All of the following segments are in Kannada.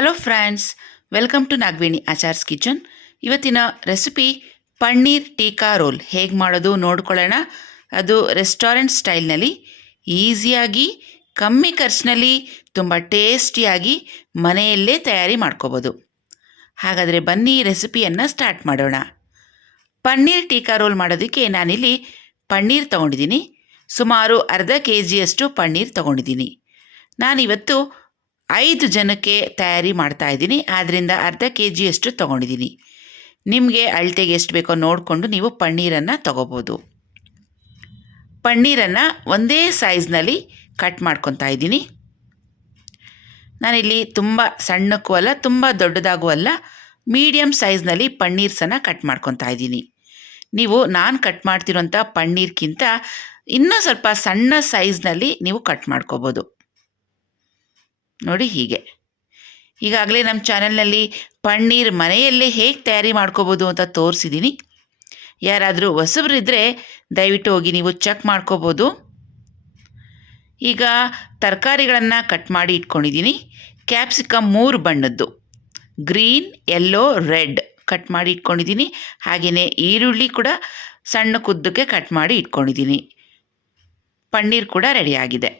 Hello friends, welcome to Nagaveni Achar's kitchen. ಇವತ್ತಿನ ರೆಸಿಪಿ ಪನ್ನೀರ್ ಟೀಕಾ ರೋಲ್ ಹೇಗೆ ಮಾಡೋದು ನೋಡ್ಕೊಳ್ಳೋಣ. ಅದು ರೆಸ್ಟೋರೆಂಟ್ ಸ್ಟೈಲ್ನಲ್ಲಿ ಈಸಿಯಾಗಿ ಕಮ್ಮಿ ಖರ್ಚಿನಲ್ಲಿ ತುಂಬ ಟೇಸ್ಟಿಯಾಗಿ ಮನೆಯಲ್ಲೇ ತಯಾರಿ ಮಾಡ್ಕೋಬೋದು. ಹಾಗಾದರೆ ಬನ್ನಿ ರೆಸಿಪಿಯನ್ನು ಸ್ಟಾರ್ಟ್ ಮಾಡೋಣ. ಪನ್ನೀರ್ ಟೀಕಾ ರೋಲ್ ಮಾಡೋದಕ್ಕೆ ನಾನಿಲ್ಲಿ ಪನ್ನೀರ್ ತೊಗೊಂಡಿದ್ದೀನಿ. ಸುಮಾರು ಅರ್ಧ kg ಪನ್ನೀರ್ ತೊಗೊಂಡಿದ್ದೀನಿ. ನಾನಿವತ್ತು 5 ಜನಕ್ಕೆ ತಯಾರಿ ಮಾಡ್ತಾಯಿದ್ದೀನಿ. ಆದ್ದರಿಂದ ಅರ್ಧ kg ತೊಗೊಂಡಿದ್ದೀನಿ. ನಿಮಗೆ ಅಳತೆಗೆ ಎಷ್ಟು ಬೇಕೋ ನೋಡಿಕೊಂಡು ನೀವು ಪನ್ನೀರನ್ನು ತೊಗೋಬೋದು. ಪನ್ನೀರನ್ನು ಒಂದೇ ಸೈಜ್ನಲ್ಲಿ ಕಟ್ ಮಾಡ್ಕೊತಾ ಇದ್ದೀನಿ. ನಾನಿಲ್ಲಿ ತುಂಬ ಸಣ್ಣಕ್ಕೂ ಅಲ್ಲ ತುಂಬ ದೊಡ್ಡದಾಗೂ ಅಲ್ಲ, ಮೀಡಿಯಮ್ ಸೈಜ್ನಲ್ಲಿ ಪನ್ನೀರ್ಸನ್ನು ಕಟ್ ಮಾಡ್ಕೊತಾ ಇದ್ದೀನಿ. ನೀವು ನಾನು ಕಟ್ ಮಾಡ್ತಿರೋಂಥ ಪನ್ನೀರ್ಗಿಂತ ಇನ್ನೂ ಸ್ವಲ್ಪ ಸಣ್ಣ ಸೈಜ್ನಲ್ಲಿ ನೀವು ಕಟ್ ಮಾಡ್ಕೋಬೋದು. ನೋಡಿ ಹೀಗೆ. ಈಗಾಗಲೇ ನಮ್ಮ ಚಾನಲ್ನಲ್ಲಿ ಪನ್ನೀರ್ ಮನೆಯಲ್ಲೇ ಹೇಗೆ ತಯಾರಿ ಮಾಡ್ಕೋಬೋದು ಅಂತ ತೋರಿಸಿದ್ದೀನಿ. ಯಾರಾದರೂ ಹೊಸಬರಿದ್ದರೆ ದಯವಿಟ್ಟು ಹೋಗಿ ನೀವು ಚೆಕ್ ಮಾಡ್ಕೋಬೋದು. ಈಗ ತರಕಾರಿಗಳನ್ನು ಕಟ್ ಮಾಡಿ ಇಟ್ಕೊಂಡಿದ್ದೀನಿ. ಕ್ಯಾಪ್ಸಿಕಮ್ 3 ಬಣ್ಣದ್ದು, ಗ್ರೀನ್, ಯೆಲ್ಲೋ, ರೆಡ್ ಕಟ್ ಮಾಡಿ ಇಟ್ಕೊಂಡಿದ್ದೀನಿ. ಹಾಗೆಯೇ ಈರುಳ್ಳಿ ಕೂಡ ಸಣ್ಣ ಕುದ್ದಕ್ಕೆ ಕಟ್ ಮಾಡಿ ಇಟ್ಕೊಂಡಿದ್ದೀನಿ. ಪನ್ನೀರ್ ಕೂಡ ರೆಡಿಯಾಗಿದೆ.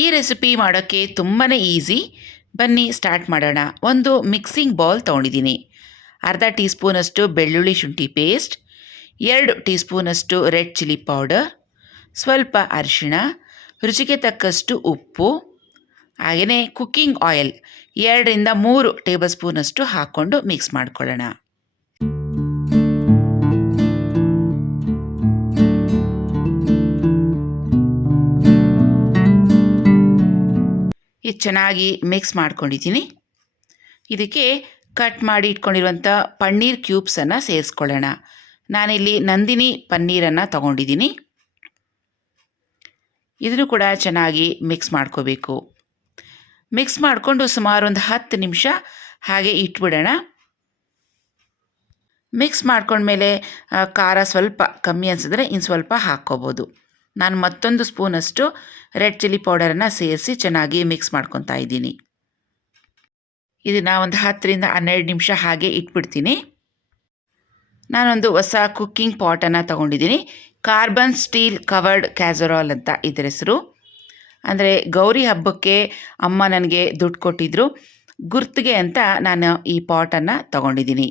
ಈ ರೆಸಿಪಿ ಮಾಡೋಕ್ಕೆ ತುಂಬಾ ಈಸಿ. ಬನ್ನಿ ಸ್ಟಾರ್ಟ್ ಮಾಡೋಣ. ಒಂದು ಮಿಕ್ಸಿಂಗ್ ಬೌಲ್ ತೊಗೊಂಡಿದ್ದೀನಿ. ಅರ್ಧ ಟೀ ಸ್ಪೂನಷ್ಟು ಬೆಳ್ಳುಳ್ಳಿ ಶುಂಠಿ ಪೇಸ್ಟ್, 2 ಟೀ ಸ್ಪೂನಷ್ಟು ರೆಡ್ ಚಿಲ್ಲಿ ಪೌಡರ್, ಸ್ವಲ್ಪ ಅರಿಶಿಣ, ರುಚಿಗೆ ತಕ್ಕಷ್ಟು ಉಪ್ಪು, ಹಾಗೆಯೇ ಕುಕ್ಕಿಂಗ್ ಆಯಿಲ್ 2 ರಿಂದ 3 ಟೇಬಲ್ ಸ್ಪೂನಷ್ಟು ಹಾಕ್ಕೊಂಡು ಮಿಕ್ಸ್ ಮಾಡ್ಕೊಳ್ಳೋಣ. ಇದು ಚೆನ್ನಾಗಿ ಮಿಕ್ಸ್ ಮಾಡ್ಕೊಂಡಿದ್ದೀನಿ. ಇದಕ್ಕೆ ಕಟ್ ಮಾಡಿ ಇಟ್ಕೊಂಡಿರುವಂಥ ಪನ್ನೀರ್ ಕ್ಯೂಬ್ಸನ್ನು ಸೇರಿಸ್ಕೊಳ್ಳೋಣ. ನಾನಿಲ್ಲಿ ನಂದಿನಿ ಪನ್ನೀರನ್ನು ತೊಗೊಂಡಿದ್ದೀನಿ. ಇದನ್ನು ಕೂಡ ಚೆನ್ನಾಗಿ ಮಿಕ್ಸ್ ಮಾಡ್ಕೋಬೇಕು. ಮಿಕ್ಸ್ ಮಾಡಿಕೊಂಡು ಸುಮಾರು ಒಂದು 10 ನಿಮಿಷ ಹಾಗೆ ಇಟ್ಬಿಡೋಣ. ಮಿಕ್ಸ್ ಮಾಡ್ಕೊಂಡ್ಮೇಲೆ ಖಾರ ಸ್ವಲ್ಪ ಕಮ್ಮಿ ಅನಿಸಿದ್ರೆ ಇನ್ನು ಸ್ವಲ್ಪ ಹಾಕ್ಕೋಬೋದು. ನಾನು ಮತ್ತೊಂದು ಸ್ಪೂನಷ್ಟು ರೆಡ್ ಚಿಲ್ಲಿ ಪೌಡರನ್ನು ಸೇರಿಸಿ ಚೆನ್ನಾಗಿ ಮಿಕ್ಸ್ ಮಾಡ್ಕೊತಾ ಇದ್ದೀನಿ. ಇದನ್ನು ಒಂದು 10 ರಿಂದ 12 ನಿಮಿಷ ಹಾಗೆ ಇಟ್ಬಿಡ್ತೀನಿ. ನಾನೊಂದು ಹೊಸ ಕುಕ್ಕಿಂಗ್ ಪಾಟನ್ನು ತೊಗೊಂಡಿದ್ದೀನಿ. ಕಾರ್ಬನ್ ಸ್ಟೀಲ್ ಕವರ್ಡ್ ಕ್ಯಾಸರಾಲ್ ಅಂತ ಇದರ ಹೆಸರು. ಅಂದರೆ ಗೌರಿ ಹಬ್ಬಕ್ಕೆ ಅಮ್ಮ ನನಗೆ ದುಡ್ಡು ಕೊಟ್ಟಿದ್ದರು, ಗುರ್ತಿಗೆ ಅಂತ ನಾನು ಈ ಪಾಟನ್ನು ತೊಗೊಂಡಿದ್ದೀನಿ.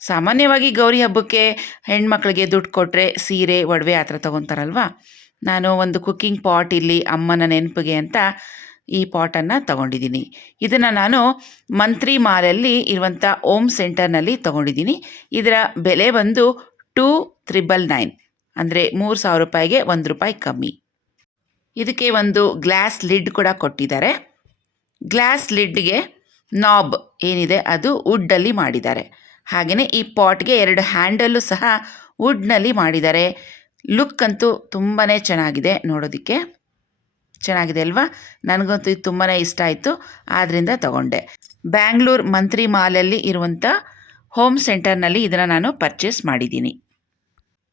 ಸಾಮಾನ್ಯವಾಗಿ ಗೌರಿ ಹಬ್ಬಕ್ಕೆ ಹೆಣ್ಮಕ್ಳಿಗೆ ದುಡ್ಡು ಕೊಟ್ಟರೆ ಸೀರೆ, ಒಡವೆ ಆ ಥರ ತೊಗೊತಾರಲ್ವ. ನಾನು ಒಂದು ಕುಕ್ಕಿಂಗ್ ಪಾಟ್ ಇಲ್ಲಿ ಅಮ್ಮನ ನೆನಪಿಗೆ ಅಂತ ಈ ಪಾಟನ್ನು ತೊಗೊಂಡಿದ್ದೀನಿ. ಇದನ್ನು ನಾನು ಮಂತ್ರಿ ಮಾಲಲ್ಲಿ ಇರುವಂಥ ಓಮ್ ಸೆಂಟರ್ನಲ್ಲಿ ತೊಗೊಂಡಿದ್ದೀನಿ. ಇದರ ಬೆಲೆ ಬಂದು 2999, ಅಂದರೆ 3000 ರೂಪಾಯಿಗೆ ₹1 ಕಮ್ಮಿ. ಇದಕ್ಕೆ ಒಂದು ಗ್ಲಾಸ್ ಲಿಡ್ ಕೂಡ ಕೊಟ್ಟಿದ್ದಾರೆ. ಗ್ಲಾಸ್ ಲಿಡ್ಗೆ ನಾಬ್ ಏನಿದೆ ಅದು ವುಡ್ಡಲ್ಲಿ ಮಾಡಿದ್ದಾರೆ. ಹಾಗೆಯೇ ಈ ಪಾಟ್ಗೆ 2 ಹ್ಯಾಂಡಲ್ಲು ಸಹ ವುಡ್ನಲ್ಲಿ ಮಾಡಿದ್ದಾರೆ. ಲುಕ್ ಅಂತೂ ತುಂಬಾ ಚೆನ್ನಾಗಿದೆ, ನೋಡೋದಕ್ಕೆ ಚೆನ್ನಾಗಿದೆ ಅಲ್ವಾ. ನನಗಂತೂ ಇದು ತುಂಬಾ ಇಷ್ಟ ಆಯಿತು, ಆದ್ದರಿಂದ ತಗೊಂಡೆ. ಬ್ಯಾಂಗ್ಳೂರು ಮಂತ್ರಿ ಮಾಲಲ್ಲಿ ಇರುವಂಥ ಹೋಮ್ ಸೆಂಟರ್ನಲ್ಲಿ ಇದನ್ನು ನಾನು ಪರ್ಚೇಸ್ ಮಾಡಿದ್ದೀನಿ.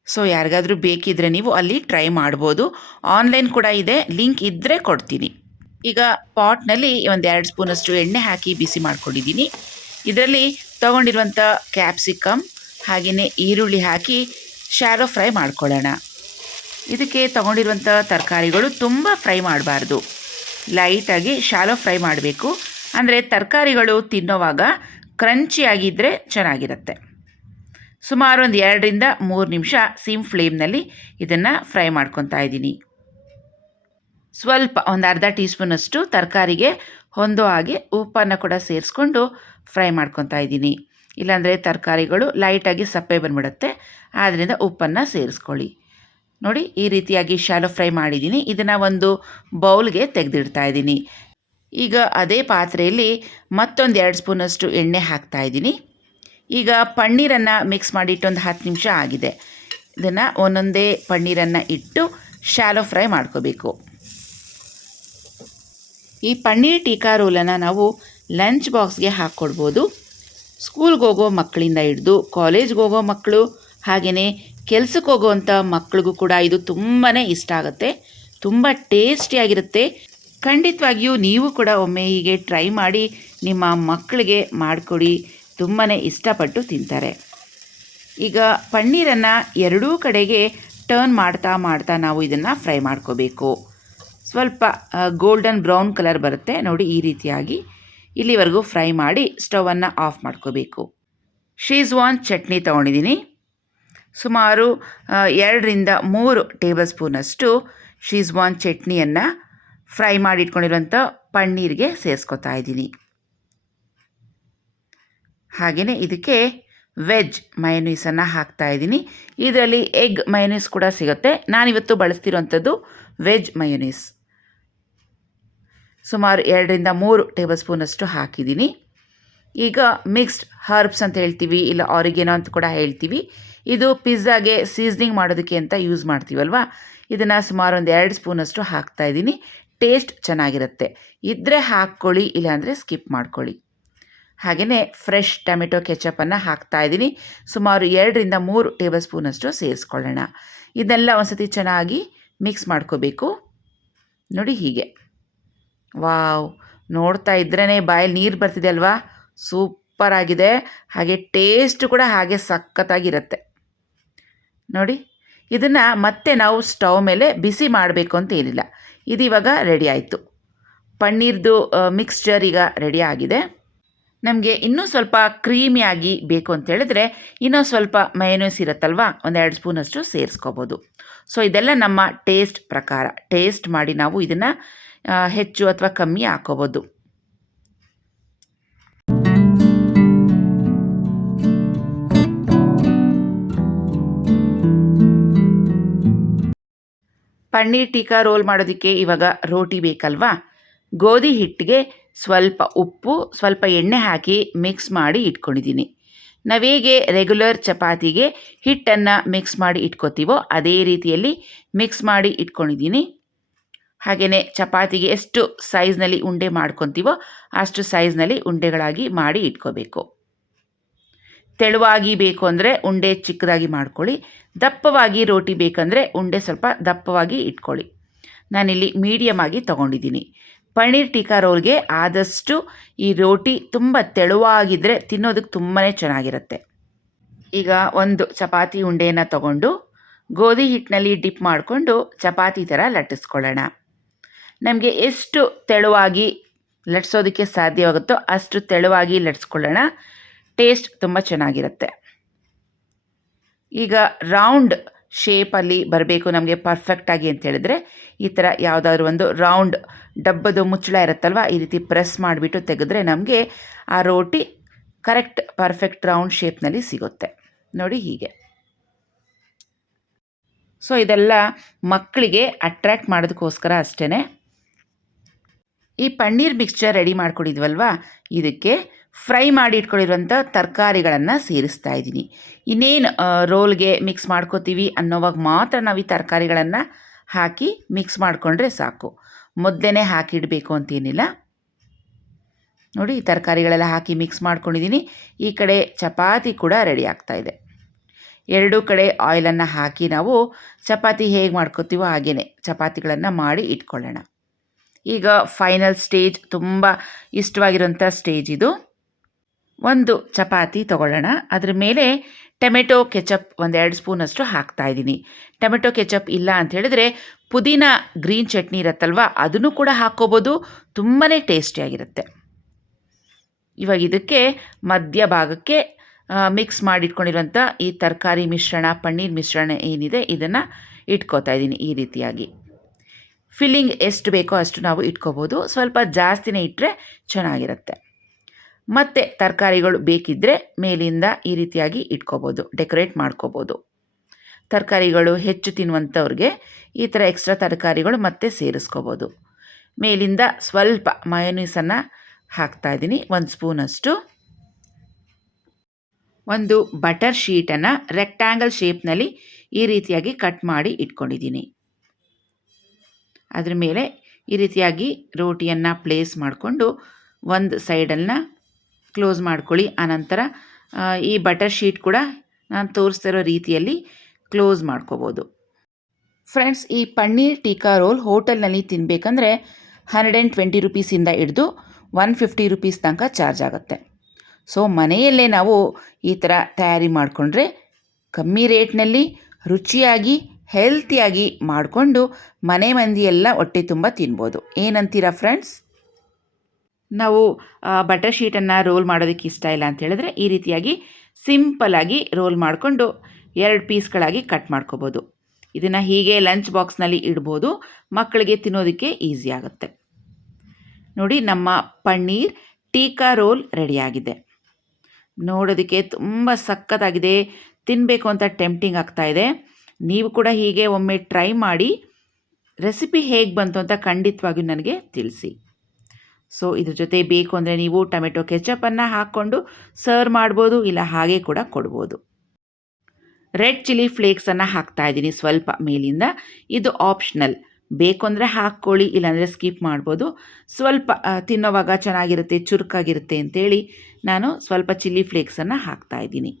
ಸೊ ಯಾರಿಗಾದರೂ ಬೇಕಿದ್ದರೆ ನೀವು ಅಲ್ಲಿ ಟ್ರೈ ಮಾಡ್ಬೋದು. ಆನ್ಲೈನ್ ಕೂಡ ಇದೆ, ಲಿಂಕ್ ಇದ್ದರೆ ಕೊಡ್ತೀನಿ. ಈಗ ಪಾಟ್ನಲ್ಲಿ ಒಂದು 2 ಸ್ಪೂನಷ್ಟು ಎಣ್ಣೆ ಹಾಕಿ ಬಿಸಿ ಮಾಡ್ಕೊಂಡಿದ್ದೀನಿ. ಇದರಲ್ಲಿ ತೊಗೊಂಡಿರುವಂಥ ಕ್ಯಾಪ್ಸಿಕಮ್ ಹಾಗೆಯೇ ಈರುಳ್ಳಿ ಹಾಕಿ ಶಾಲೋ ಫ್ರೈ ಮಾಡ್ಕೊಳ್ಳೋಣ. ಇದಕ್ಕೆ ತೊಗೊಂಡಿರುವಂಥ ತರಕಾರಿಗಳು ತುಂಬ ಫ್ರೈ ಮಾಡಬಾರ್ದು, ಲೈಟಾಗಿ ಶಾಲೋ ಫ್ರೈ ಮಾಡಬೇಕು. ಅಂದರೆ ತರಕಾರಿಗಳು ತಿನ್ನೋವಾಗ ಕ್ರಂಚಿಯಾಗಿದ್ದರೆ ಚೆನ್ನಾಗಿರುತ್ತೆ. ಸುಮಾರು ಒಂದು 2 ರಿಂದ 3 ನಿಮಿಷ ಸಿಮ್ ಫ್ಲೇಮ್ನಲ್ಲಿ ಇದನ್ನು ಫ್ರೈ ಮಾಡ್ಕೊತಾ ಇದ್ದೀನಿ. ಸ್ವಲ್ಪ ಒಂದು ಅರ್ಧ ಟೀ ಸ್ಪೂನಷ್ಟು ತರಕಾರಿಗೆ ಹೊಂದೋ ಹಾಗೆ ಉಪ್ಪನ್ನು ಕೂಡ ಸೇರಿಸ್ಕೊಂಡು ಫ್ರೈ ಮಾಡ್ಕೊತಾ ಇದ್ದೀನಿ. ಇಲ್ಲಾಂದರೆ ತರಕಾರಿಗಳು ಲೈಟಾಗಿ ಸಪ್ಪೆ ಬಂದ್ಬಿಡುತ್ತೆ, ಆದ್ದರಿಂದ ಉಪ್ಪನ್ನು ಸೇರಿಸ್ಕೊಳ್ಳಿ. ನೋಡಿ ಈ ರೀತಿಯಾಗಿ ಶಾಲೋ ಫ್ರೈ ಮಾಡಿದ್ದೀನಿ. ಇದನ್ನು ಒಂದು ಬೌಲ್ಗೆ ತೆಗೆದಿಡ್ತಾ ಇದ್ದೀನಿ. ಈಗ ಅದೇ ಪಾತ್ರೆಯಲ್ಲಿ ಮತ್ತೊಂದು 2 ಸ್ಪೂನಷ್ಟು ಎಣ್ಣೆ ಹಾಕ್ತಾ ಇದ್ದೀನಿ. ಈಗ ಪನ್ನೀರನ್ನು ಮಿಕ್ಸ್ ಮಾಡಿಟ್ಟು ಒಂದು 10 ನಿಮಿಷ ಆಗಿದೆ. ಇದನ್ನು ಒಂದೊಂದೇ ಪನ್ನೀರನ್ನು ಇಟ್ಟು ಶಾಲೋ ಫ್ರೈ ಮಾಡ್ಕೋಬೇಕು. ಈ ಪನ್ನೀರ್ ಟೀಕಾ ರೋಲನ್ನು ನಾವು ಲಂಚ್ ಬಾಕ್ಸ್ಗೆ ಹಾಕ್ಕೊಡ್ಬೋದು. ಸ್ಕೂಲ್ಗೆ ಹೋಗೋ ಮಕ್ಕಳಿಂದ ಹಿಡಿದು ಕಾಲೇಜ್ಗೆ ಹೋಗೋ ಮಕ್ಕಳು, ಹಾಗೆಯೇ ಕೆಲಸಕ್ಕೆ ಹೋಗೋವಂಥ ಮಕ್ಕಳಿಗೂ ಕೂಡ ಇದು ತುಂಬಾ ಇಷ್ಟ ಆಗುತ್ತೆ. ತುಂಬ ಟೇಸ್ಟಿಯಾಗಿರುತ್ತೆ. ಖಂಡಿತವಾಗಿಯೂ ನೀವು ಕೂಡ ಒಮ್ಮೆ ಹೀಗೆ ಟ್ರೈ ಮಾಡಿ ನಿಮ್ಮ ಮಕ್ಕಳಿಗೆ ಮಾಡಿಕೊಡಿ, ತುಂಬಾ ಇಷ್ಟಪಟ್ಟು ತಿಂತಾರೆ. ಈಗ ಪನ್ನೀರನ್ನು ಎರಡೂ ಕಡೆಗೆ ಟರ್ನ್ ಮಾಡ್ತಾ ಮಾಡ್ತಾ ನಾವು ಇದನ್ನು ಫ್ರೈ ಮಾಡ್ಕೋಬೇಕು. ಸ್ವಲ್ಪ ಗೋಲ್ಡನ್ ಬ್ರೌನ್ ಕಲರ್ ಬರುತ್ತೆ ನೋಡಿ, ಈ ರೀತಿಯಾಗಿ ಇಲ್ಲಿವರೆಗೂ ಫ್ರೈ ಮಾಡಿ ಸ್ಟವನ್ನು ಆಫ್ ಮಾಡ್ಕೋಬೇಕು. ಶೀಜ್ವಾನ್ ಚಟ್ನಿ ತೊಗೊಂಡಿದ್ದೀನಿ. ಸುಮಾರು 2-3 ಟೇಬಲ್ ಸ್ಪೂನಷ್ಟು ಶೀಜ್ವಾನ್ ಚಟ್ನಿಯನ್ನು ಫ್ರೈ ಮಾಡಿ ಇಟ್ಕೊಂಡಿರುವಂಥ ಪನ್ನೀರಿಗೆ ಸೇರಿಸ್ಕೊತಾ ಇದ್ದೀನಿ. ಹಾಗೆಯೇ ಇದಕ್ಕೆ ವೆಜ್ ಮಯೋನೀಸನ್ನು ಹಾಕ್ತಾಯಿದ್ದೀನಿ. ಇದರಲ್ಲಿ ಎಗ್ ಮಯೋನೀಸ್ ಕೂಡ ಸಿಗುತ್ತೆ. ನಾನಿವತ್ತು ಬಳಸ್ತಿರೋಂಥದ್ದು ವೆಜ್ ಮಯೋನೀಸ್. ಸುಮಾರು 2-3 ಟೇಬಲ್ ಸ್ಪೂನಷ್ಟು ಹಾಕಿದ್ದೀನಿ. ಈಗ ಮಿಕ್ಸ್ಡ್ ಹರ್ಬ್ಸ್ ಅಂತ ಹೇಳ್ತೀವಿ, ಇಲ್ಲ ಆರಿಗೆನೋ ಅಂತ ಕೂಡ ಹೇಳ್ತೀವಿ. ಇದು ಪಿಜ್ಜಾಗೆ ಸೀಸ್ನಿಂಗ್ ಮಾಡೋದಕ್ಕೆ ಅಂತ ಯೂಸ್ ಮಾಡ್ತೀವಲ್ವ, ಇದನ್ನು ಸುಮಾರು 2 ಸ್ಪೂನಷ್ಟು ಹಾಕ್ತಾಯಿದ್ದೀನಿ. ಟೇಸ್ಟ್ ಚೆನ್ನಾಗಿರುತ್ತೆ. ಇದ್ದರೆ ಹಾಕ್ಕೊಳ್ಳಿ, ಇಲ್ಲಾಂದರೆ ಸ್ಕಿಪ್ ಮಾಡ್ಕೊಳ್ಳಿ. ಹಾಗೆಯೇ ಫ್ರೆಶ್ ಟೊಮೆಟೊ ಕೆಚಪನ್ನು ಹಾಕ್ತಾಯಿದ್ದೀನಿ. ಸುಮಾರು 2-3 ಟೇಬಲ್ ಸ್ಪೂನಷ್ಟು ಸೇರಿಸ್ಕೊಳ್ಳೋಣ. ಇದೆಲ್ಲ ಒಂದು ಸತಿ ಚೆನ್ನಾಗಿ ಮಿಕ್ಸ್ ಮಾಡ್ಕೋಬೇಕು. ನೋಡಿ ಹೀಗೆ. ವಾವ್, ನೋಡ್ತಾ ಇದ್ರೇ ಬಾಯಲ್ಲಿ ನೀರು ಬರ್ತಿದೆ ಅಲ್ವಾ, ಸೂಪರಾಗಿದೆ. ಹಾಗೆ ಟೇಸ್ಟ್ ಕೂಡ ಹಾಗೆ ಸಖತ್ತಾಗಿರುತ್ತೆ ನೋಡಿ. ಇದನ್ನು ಮತ್ತೆ ನಾವು ಸ್ಟವ್ ಮೇಲೆ ಬಿಸಿ ಮಾಡಬೇಕು ಅಂತ ಏನಿಲ್ಲ. ಇದು ಇವಾಗ ರೆಡಿ ಆಯಿತು. ಪನ್ನೀರ್ದು ಮಿಕ್ಸ್ಚರ್ ಈಗ ರೆಡಿ ಆಗಿದೆ. ನಮಗೆ ಇನ್ನೂ ಸ್ವಲ್ಪ ಕ್ರೀಮಿಯಾಗಿ ಬೇಕು ಅಂತ ಹೇಳಿದ್ರೆ ಇನ್ನೂ ಸ್ವಲ್ಪ ಮಯೋನೀಸ್ ಇರುತ್ತಲ್ವ, 1-2 ಸ್ಪೂನಷ್ಟು ಸೇರಿಸ್ಕೋಬೋದು. ಸೊ ಇದೆಲ್ಲ ನಮ್ಮ ಟೇಸ್ಟ್ ಪ್ರಕಾರ ಟೇಸ್ಟ್ ಮಾಡಿ ನಾವು ಇದನ್ನು ಹೆಚ್ಚು ಅಥವಾ ಕಮ್ಮಿ ಹಾಕೋಬೋದು. ಪನ್ನೀರ್ ಟಿಕ್ಕಾ ರೋಲ್ ಮಾಡೋದಕ್ಕೆ ಇವಾಗ ರೋಟಿ ಬೇಕಲ್ವಾ. ಗೋಧಿ ಹಿಟ್ಟಿಗೆ ಸ್ವಲ್ಪ ಉಪ್ಪು, ಸ್ವಲ್ಪ ಎಣ್ಣೆ ಹಾಕಿ ಮಿಕ್ಸ್ ಮಾಡಿ ಇಟ್ಕೊಂಡಿದ್ದೀನಿ. ನಾವೇಗೆ ರೆಗ್ಯುಲರ್ ಚಪಾತಿಗೆ ಹಿಟ್ಟನ್ನು ಮಿಕ್ಸ್ ಮಾಡಿ ಇಟ್ಕೋತೀವೋ ಅದೇ ರೀತಿಯಲ್ಲಿ ಮಿಕ್ಸ್ ಮಾಡಿ ಇಟ್ಕೊಂಡಿದ್ದೀನಿ. ಹಾಗೆಯೇ ಚಪಾತಿಗೆ ಎಷ್ಟು ಸೈಜ್ನಲ್ಲಿ ಉಂಡೆ ಮಾಡ್ಕೊತೀವೋ ಅಷ್ಟು ಸೈಜ್ನಲ್ಲಿ ಉಂಡೆಗಳಾಗಿ ಮಾಡಿ ಇಟ್ಕೋಬೇಕು. ತೆಳುವಾಗಿ ಬೇಕು ಅಂದರೆ ಉಂಡೆ ಚಿಕ್ಕದಾಗಿ ಮಾಡ್ಕೊಳ್ಳಿ. ದಪ್ಪವಾಗಿ ರೋಟಿ ಬೇಕಂದರೆ ಉಂಡೆ ಸ್ವಲ್ಪ ದಪ್ಪವಾಗಿ ಇಟ್ಕೊಳ್ಳಿ. ನಾನಿಲ್ಲಿ ಮೀಡಿಯಮ್ ಆಗಿ ತೊಗೊಂಡಿದ್ದೀನಿ. ಪನ್ನೀರ್ ಟಿಕ್ಕಾ ರೋಲ್ಗೆ ಆದಷ್ಟು ಈ ರೋಟಿ ತುಂಬ ತೆಳುವಾಗಿದ್ದರೆ ತಿನ್ನೋದಕ್ಕೆ ತುಂಬಾ ಚೆನ್ನಾಗಿರುತ್ತೆ. ಈಗ ಒಂದು ಚಪಾತಿ ಉಂಡೆಯನ್ನು ತಗೊಂಡು ಗೋಧಿ ಹಿಟ್ಟಿನಲ್ಲಿ ಡಿಪ್ ಮಾಡಿಕೊಂಡು ಚಪಾತಿ ಥರ ಲಟ್ಟಿಸ್ಕೊಳ್ಳೋಣ. ನಮಗೆ ಎಷ್ಟು ತೆಳುವಾಗಿ ಲಟ್ಸೋದಕ್ಕೆ ಸಾಧ್ಯವಾಗುತ್ತೋ ಅಷ್ಟು ತೆಳುವಾಗಿ ಲಟ್ಸ್ಕೊಳ್ಳೋಣ. ಟೇಸ್ಟ್ ತುಂಬ ಚೆನ್ನಾಗಿರುತ್ತೆ. ಈಗ ರೌಂಡ್ ಶೇಪಲ್ಲಿ ಬರಬೇಕು ನಮಗೆ ಪರ್ಫೆಕ್ಟಾಗಿ ಅಂತ ಹೇಳಿದ್ರೆ ಈ ಥರ ಯಾವುದಾದ್ರೂ ಒಂದು ರೌಂಡ್ ಡಬ್ಬದ ಮುಚ್ಚಳ ಇರುತ್ತಲ್ವ, ಈ ರೀತಿ ಪ್ರೆಸ್ ಮಾಡಿಬಿಟ್ಟು ತೆಗೆದ್ರೆ ನಮಗೆ ಆ ರೋಟಿ ಕರೆಕ್ಟ್ ಪರ್ಫೆಕ್ಟ್ ರೌಂಡ್ ಶೇಪ್ನಲ್ಲಿ ಸಿಗುತ್ತೆ ನೋಡಿ ಹೀಗೆ. ಸೊ ಇದೆಲ್ಲ ಮಕ್ಕಳಿಗೆ ಅಟ್ರ್ಯಾಕ್ಟ್ ಮಾಡೋದಕ್ಕೋಸ್ಕರ ಅಷ್ಟೇ. ಈ ಪನ್ನೀರ್ ಮಿಕ್ಸ್ಚರ್ ರೆಡಿ ಮಾಡ್ಕೊಂಡಿದ್ವಲ್ವ, ಇದಕ್ಕೆ ಫ್ರೈ ಮಾಡಿ ಇಟ್ಕೊಂಡಿರುವಂಥ ತರಕಾರಿಗಳನ್ನು ಸೇರಿಸ್ತಾ ಇದ್ದೀನಿ. ಇನ್ನೇನು ರೋಲ್ಗೆ ಮಿಕ್ಸ್ ಮಾಡ್ಕೋತೀವಿ ಅನ್ನೋವಾಗ ಮಾತ್ರ ನಾವು ಈ ತರಕಾರಿಗಳನ್ನು ಹಾಕಿ ಮಿಕ್ಸ್ ಮಾಡಿಕೊಂಡ್ರೆ ಸಾಕು. ಮೊದಲೇ ಹಾಕಿಡಬೇಕು ಅಂತೇನಿಲ್ಲ ನೋಡಿ. ಈ ತರಕಾರಿಗಳೆಲ್ಲ ಹಾಕಿ ಮಿಕ್ಸ್ ಮಾಡ್ಕೊಂಡಿದ್ದೀನಿ. ಈ ಕಡೆ ಚಪಾತಿ ಕೂಡ ರೆಡಿ ಆಗ್ತಾಯಿದೆ. ಎರಡೂ ಕಡೆ ಆಯಿಲನ್ನು ಹಾಕಿ ನಾವು ಚಪಾತಿ ಹೇಗೆ ಮಾಡ್ಕೋತೀವೋ ಹಾಗೇ ಚಪಾತಿಗಳನ್ನು ಮಾಡಿ ಇಟ್ಕೊಳ್ಳೋಣ. ಈಗ ಫೈನಲ್ ಸ್ಟೇಜ್, ತುಂಬ ಇಷ್ಟವಾಗಿರೋಂಥ ಸ್ಟೇಜ್ ಇದು. ಒಂದು ಚಪಾತಿ ತೊಗೊಳ್ಳೋಣ. ಅದ್ರ ಮೇಲೆ ಟೊಮೆಟೊ ಕೆಚಪ್ 1-2 ಸ್ಪೂನಷ್ಟು ಹಾಕ್ತಾಯಿದ್ದೀನಿ. ಟೊಮೆಟೊ ಕೆಚಪ್ ಇಲ್ಲ ಅಂತ ಹೇಳಿದ್ರೆ ಪುದೀನ ಗ್ರೀನ್ ಚಟ್ನಿ ಇರುತ್ತಲ್ವ, ಅದನ್ನು ಕೂಡ ಹಾಕ್ಕೋಬೋದು. ತುಂಬಾ ಟೇಸ್ಟಿಯಾಗಿರುತ್ತೆ. ಇವಾಗ ಇದಕ್ಕೆ ಮಧ್ಯ ಭಾಗಕ್ಕೆ ಮಿಕ್ಸ್ ಮಾಡಿಟ್ಕೊಂಡಿರೋಂಥ ಈ ತರಕಾರಿ ಮಿಶ್ರಣ, ಪನ್ನೀರ್ ಮಿಶ್ರಣ ಏನಿದೆ ಇದನ್ನು ಇಟ್ಕೋತಾ ಇದ್ದೀನಿ. ಈ ರೀತಿಯಾಗಿ ಫಿಲ್ಲಿಂಗ್ ಎಷ್ಟು ಬೇಕೋ ಅಷ್ಟು ನಾವು ಇಟ್ಕೋಬೋದು. ಸ್ವಲ್ಪ ಜಾಸ್ತಿನೇ ಇಟ್ಟರೆ ಚೆನ್ನಾಗಿರುತ್ತೆ. ಮತ್ತು ತರಕಾರಿಗಳು ಬೇಕಿದ್ದರೆ ಮೇಲಿಂದ ಈ ರೀತಿಯಾಗಿ ಇಟ್ಕೋಬೋದು, ಡೆಕೋರೇಟ್ ಮಾಡ್ಕೋಬೋದು. ತರಕಾರಿಗಳು ಹೆಚ್ಚು ತಿನ್ನುವಂಥವ್ರಿಗೆ ಈ ಥರ ಎಕ್ಸ್ಟ್ರಾ ತರಕಾರಿಗಳು ಮತ್ತೆ ಸೇರಿಸ್ಕೋಬೋದು. ಮೇಲಿಂದ ಸ್ವಲ್ಪ ಮಯೋನೀಸನ್ನು ಹಾಕ್ತಾಯಿದ್ದೀನಿ, 1 ಸ್ಪೂನಷ್ಟು. ಒಂದು ಬಟರ್ ಶೀಟನ್ನು ರೆಕ್ಟ್ಯಾಂಗಲ್ ಶೇಪ್ನಲ್ಲಿ ಈ ರೀತಿಯಾಗಿ ಕಟ್ ಮಾಡಿ ಇಟ್ಕೊಂಡಿದ್ದೀನಿ. ಅದ್ರ ಮೇಲೆ ಈ ರೀತಿಯಾಗಿ ರೋಟಿಯನ್ನು ಪ್ಲೇಸ್ ಮಾಡಿಕೊಂಡು ಒಂದು ಸೈಡನ್ನು ಕ್ಲೋಸ್ ಮಾಡ್ಕೊಳ್ಳಿ. ಆನಂತರ ಈ ಬಟರ್ ಶೀಟ್ ಕೂಡ ನಾನು ತೋರಿಸ್ತಿರೋ ರೀತಿಯಲ್ಲಿ ಕ್ಲೋಸ್ ಮಾಡ್ಕೋಬೋದು. ಫ್ರೆಂಡ್ಸ್, ಈ ಪನ್ನೀರ್ ಟಿಕ್ಕಾ ರೋಲ್ ಹೋಟೆಲ್ನಲ್ಲಿ ತಿನ್ನಬೇಕಂದ್ರೆ 120 ರುಪೀಸಿಂದ ಹಿಡಿದು 150 ರುಪೀಸ್ ತನಕ ಚಾರ್ಜ್ ಆಗುತ್ತೆ. ಸೊ ಮನೆಯಲ್ಲೇ ನಾವು ಈ ಥರ ತಯಾರಿ ಮಾಡಿಕೊಂಡ್ರೆ ಕಮ್ಮಿ ರೇಟ್ನಲ್ಲಿ ರುಚಿಯಾಗಿ ಹೆಲ್ತಿಯಾಗಿ ಮಾಡಿಕೊಂಡು ಮನೆ ಮಂದಿಯೆಲ್ಲ ಹೊಟ್ಟೆ ತುಂಬ ತಿನ್ಬೋದು. ಏನಂತೀರಾ ಫ್ರೆಂಡ್ಸ್? ನಾವು ಬಟರ್ ಶೀಟನ್ನು ರೋಲ್ ಮಾಡೋದಕ್ಕೆ ಇಷ್ಟ ಇಲ್ಲ ಅಂತ ಹೇಳಿದ್ರೆ ಈ ರೀತಿಯಾಗಿ ಸಿಂಪಲ್ಲಾಗಿ ರೋಲ್ ಮಾಡಿಕೊಂಡು 2 ಪೀಸ್ಗಳಾಗಿ ಕಟ್ ಮಾಡ್ಕೋಬೋದು. ಇದನ್ನು ಹೀಗೆ ಲಂಚ್ ಬಾಕ್ಸ್ನಲ್ಲಿ ಇಡ್ಬೋದು, ಮಕ್ಕಳಿಗೆ ತಿನ್ನೋದಕ್ಕೆ ಈಸಿ ಆಗುತ್ತೆ. ನೋಡಿ, ನಮ್ಮ ಪನ್ನೀರ್ ಟೀಕಾ ರೋಲ್ ರೆಡಿಯಾಗಿದೆ. ನೋಡೋದಕ್ಕೆ ತುಂಬ ಸಖತ್ತಾಗಿದೆ, ತಿನ್ನಬೇಕು ಅಂತ ಟೆಂಪ್ಟಿಂಗ್ ಆಗ್ತಾಯಿದೆ. ನೀವು ಕೂಡ ಹೀಗೆ ಒಮ್ಮೆ ಟ್ರೈ ಮಾಡಿ ರೆಸಿಪಿ ಹೇಗೆ ಬಂತು ಅಂತ ಖಂಡಿತವಾಗಿಯೂ ನನಗೆ ತಿಳಿಸಿ. ಸೊ ಇದ್ರ ಜೊತೆ ಬೇಕು ಅಂದರೆ ನೀವು ಟೊಮೆಟೊ ಕೆಚಪನ್ನು ಹಾಕ್ಕೊಂಡು ಸರ್ವ್ ಮಾಡ್ಬೋದು, ಇಲ್ಲ ಹಾಗೆ ಕೂಡ ಕೊಡ್ಬೋದು. ರೆಡ್ ಚಿಲ್ಲಿ ಫ್ಲೇಕ್ಸನ್ನು ಹಾಕ್ತಾಯಿದ್ದೀನಿ ಸ್ವಲ್ಪ ಮೇಲಿಂದ. ಇದು ಆಪ್ಷನಲ್, ಬೇಕು ಅಂದರೆ ಹಾಕ್ಕೊಳ್ಳಿ, ಇಲ್ಲಾಂದರೆ ಸ್ಕಿಪ್ ಮಾಡ್ಬೋದು. ಸ್ವಲ್ಪ ತಿನ್ನೋವಾಗ ಚೆನ್ನಾಗಿರುತ್ತೆ, ಚುರುಕಾಗಿರುತ್ತೆ ಅಂತೇಳಿ ನಾನು ಸ್ವಲ್ಪ ಚಿಲ್ಲಿ ಫ್ಲೇಕ್ಸನ್ನು ಹಾಕ್ತಾಯಿದ್ದೀನಿ.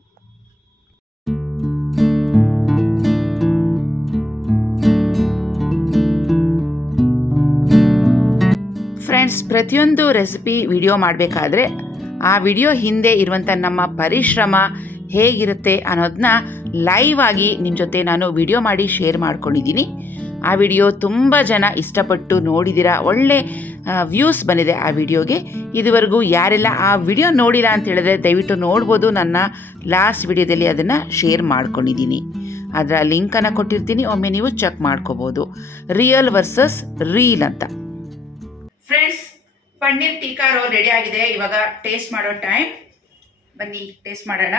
ಫ್ರೆಂಡ್ಸ್, ಪ್ರತಿಯೊಂದು ರೆಸಿಪಿ ವಿಡಿಯೋ ಮಾಡಬೇಕಾದ್ರೆ ಆ ವಿಡಿಯೋ ಹಿಂದೆ ಇರುವಂಥ ನಮ್ಮ ಪರಿಶ್ರಮ ಹೇಗಿರುತ್ತೆ ಅನ್ನೋದನ್ನ ಲೈವ್ ಆಗಿ ನಿಮ್ಮ ಜೊತೆ ನಾನು ವಿಡಿಯೋ ಮಾಡಿ ಶೇರ್ ಮಾಡ್ಕೊಂಡಿದ್ದೀನಿ. ಆ ವಿಡಿಯೋ ತುಂಬ ಜನ ಇಷ್ಟಪಟ್ಟು ನೋಡಿದ್ದೀರಾ, ಒಳ್ಳೆ ವ್ಯೂಸ್ ಬಂದಿದೆ ಆ ವಿಡಿಯೋಗೆ. ಇದುವರೆಗೂ ಯಾರೆಲ್ಲ ಆ ವಿಡಿಯೋ ನೋಡಿಲ್ಲ ಅಂತ ಹೇಳಿದ್ರೆ ದಯವಿಟ್ಟು ನೋಡ್ಬೋದು. ನನ್ನ ಲಾಸ್ಟ್ ವಿಡಿಯೋದಲ್ಲಿ ಅದನ್ನು ಶೇರ್ ಮಾಡ್ಕೊಂಡಿದ್ದೀನಿ, ಅದರ ಲಿಂಕನ್ನು ಕೊಟ್ಟಿರ್ತೀನಿ, ಒಮ್ಮೆ ನೀವು ಚೆಕ್ ಮಾಡ್ಕೋಬೋದು. ರಿಯಲ್ ವರ್ಸಸ್ ರೀಲ್ ಅಂತ. Friends, paneer tikka roll ready ಆಗಿದೆ. ಇವಾಗ ಟೇಸ್ಟ್ ಮಾಡೋ ಟೈಮ್. ಬನ್ನಿ ಟೇಸ್ಟ್ ಮಾಡೋಣ.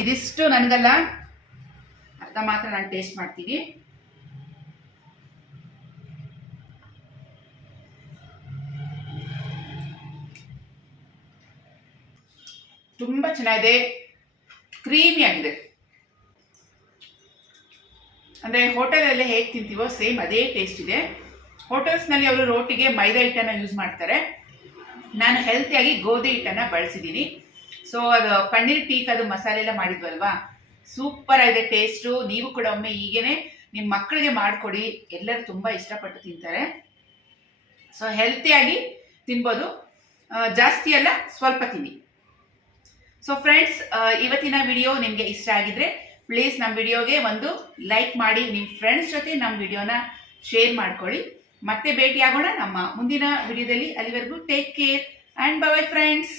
ಇದಿಷ್ಟು ನನಗಲ್ಲ, ಅರ್ಧ ಮಾತ್ರ ನಾನು ಟೇಸ್ಟ್ ಮಾಡ್ತೀನಿ. ತುಂಬ ಚೆನ್ನಾಗಿದೆ, ಕ್ರೀಮಿ ಆಗಿದೆ. ಅಂದರೆ ಹೋಟೆಲಲ್ಲೇ ಹೇಗೆ ತಿಂತೀವೋ ಸೇಮ್ ಅದೇ ಟೇಸ್ಟ್ ಇದೆ. ಹೋಟೆಲ್ಸ್ನಲ್ಲಿ ಅವರು ರೋಟಿಗೆ ಮೈದಾ ಹಿಟ್ಟನ್ನು ಯೂಸ್ ಮಾಡ್ತಾರೆ, ನಾನು ಹೆಲ್ತಿಯಾಗಿ ಗೋಧಿ ಹಿಟ್ಟನ್ನು ಬಳಸಿದ್ದೀನಿ. ಸೊ ಅದು ಪನ್ನೀರ್ ಟೀಕದು ಮಸಾಲೆ ಎಲ್ಲ ಮಾಡಿದ್ವಲ್ವಾ, ಸೂಪರ್ ಆಗಿದೆ ಟೇಸ್ಟು. ನೀವು ಕೂಡ ಒಮ್ಮೆ ಹೀಗೇ ನಿಮ್ಮ ಮಕ್ಕಳಿಗೆ ಮಾಡಿಕೊಡಿ, ಎಲ್ಲರೂ ತುಂಬ ಇಷ್ಟಪಟ್ಟು ತಿಂತಾರೆ. ಸೊ ಹೆಲ್ತಿಯಾಗಿ ತಿನ್ಬೋದು, ಜಾಸ್ತಿ ಅಲ್ಲ, ಸ್ವಲ್ಪ ತಿನ್ನಿ. ಸೊ ಫ್ರೆಂಡ್ಸ್, ಇವತ್ತಿನ ವಿಡಿಯೋ ನಿಮಗೆ ಇಷ್ಟ ಆಗಿದ್ರೆ ಪ್ಲೀಸ್ ನಮ್ಮ ವಿಡಿಯೋಗೆ ಒಂದು ಲೈಕ್ ಮಾಡಿ, ನಿಮ್ಮ ಫ್ರೆಂಡ್ಸ್ ಜೊತೆ ನಮ್ಮ ವಿಡಿಯೋನ ಶೇರ್ ಮಾಡ್ಕೊಳ್ಳಿ. ಮತ್ತೆ ಭೇಟಿಯಾಗೋಣ ನಮ್ಮ ಮುಂದಿನ ವಿಡಿಯೋದಲ್ಲಿ. ಅಲ್ಲಿವರೆಗೂ take care and bye bye friends.